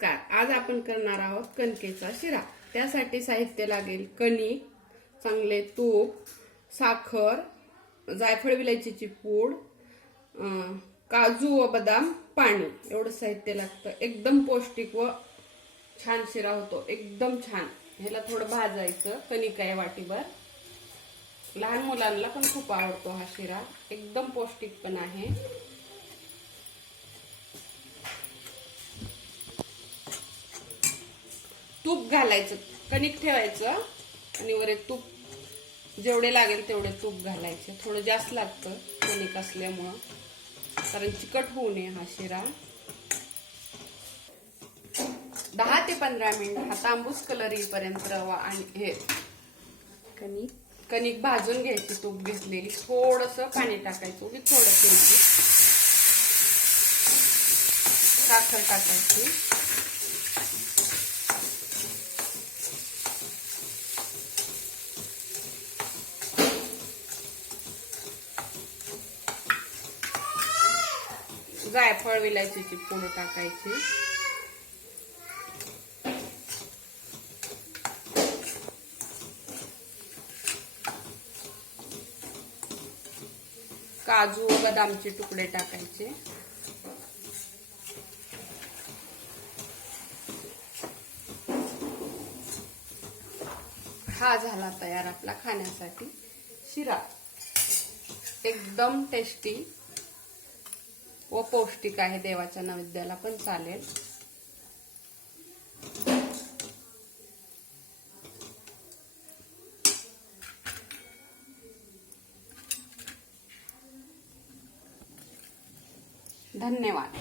नमस्कार. आज आपण करणार आहोत कणकेचा शिरा. त्यासाठी साहित्य लागेल कणिक, चांगले तूप, साखर, जायफळ विलायचीची पूड, काजू व बदाम, पाणी एवढं साहित्य लागतं. एकदम पौष्टिक व छान शिरा होतो. एकदम छान. ह्याला थोडं भाजायचं. कणिक आहे वाटीभर. लहान मुलांना पण खूप आवडतो हा शिरा. एकदम पौष्टिक पण आहे. तूप घालायचं, कणिक ठेवायचं आणि वर तूप जेवढे लागेल तेवढे तूप घालायचे. थोडं जास्त लागतं कणिक असल्यामुळं, कारण चिकट होऊ नये हा शिरा. 10 ते 15 मिनिट हा तांबूस कलर येईपर्यंत रवा आणि हे कणिक भाजून घ्यायची. तूप घेतलेली थोडंसं पाणी टाकायचं, उभी थोडं घ्यायची, साखर टाकायची, जायफळ विलायचीची पूड टाकायची, काजू व बदामचे तुकडे टाकायचे, हा झाला तयार आपला खाण्यासाठी शिरा. एकदम टेस्टी व पौष्टिक आहे. देवाच्या नैवेद्याला पण चालेल. धन्यवाद.